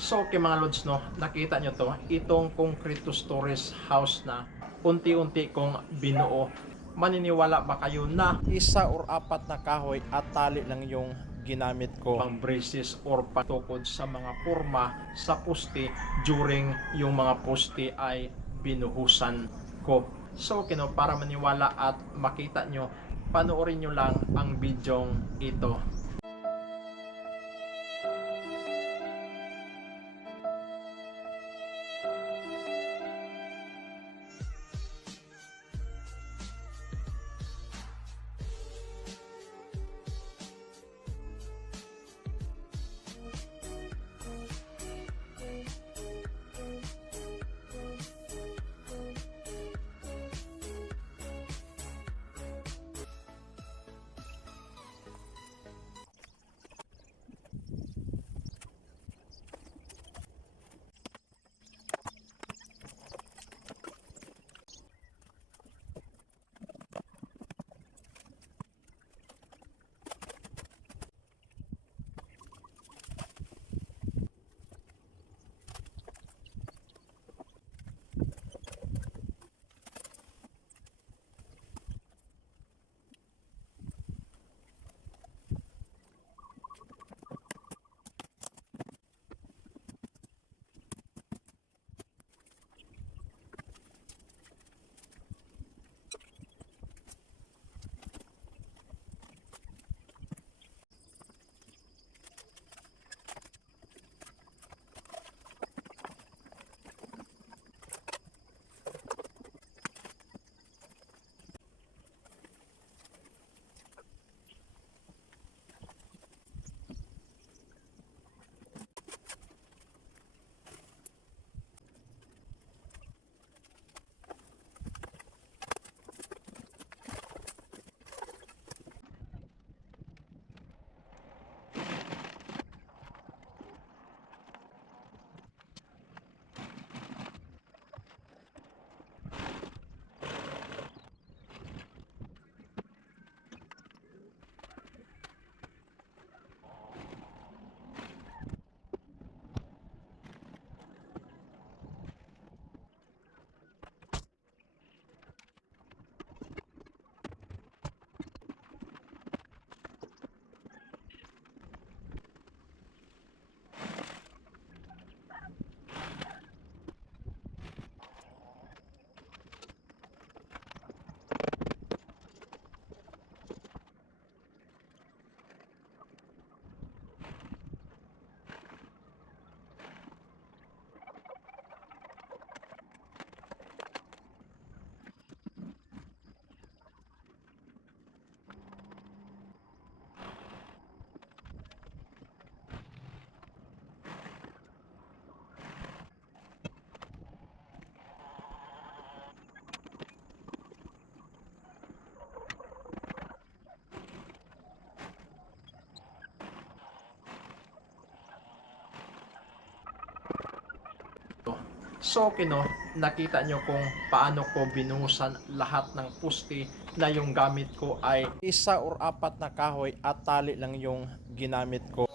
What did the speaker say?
So, kay mga lods, no, nakita nyo to, itong concrete to storage house na unti-unti kong binuo. Maniniwala ba kayo na isa or apat na kahoy at tali lang yung ginamit ko pang braces or patukod sa mga forma sa poste during yung mga poste ay binuhusan ko. So, kino, para maniwala at makita nyo, panoorin nyo lang ang bidyong ito. So, kino, nakita nyo kung paano ko binuhusan lahat ng puste na yung gamit ko ay isa or apat na kahoy at tali lang yung ginamit ko.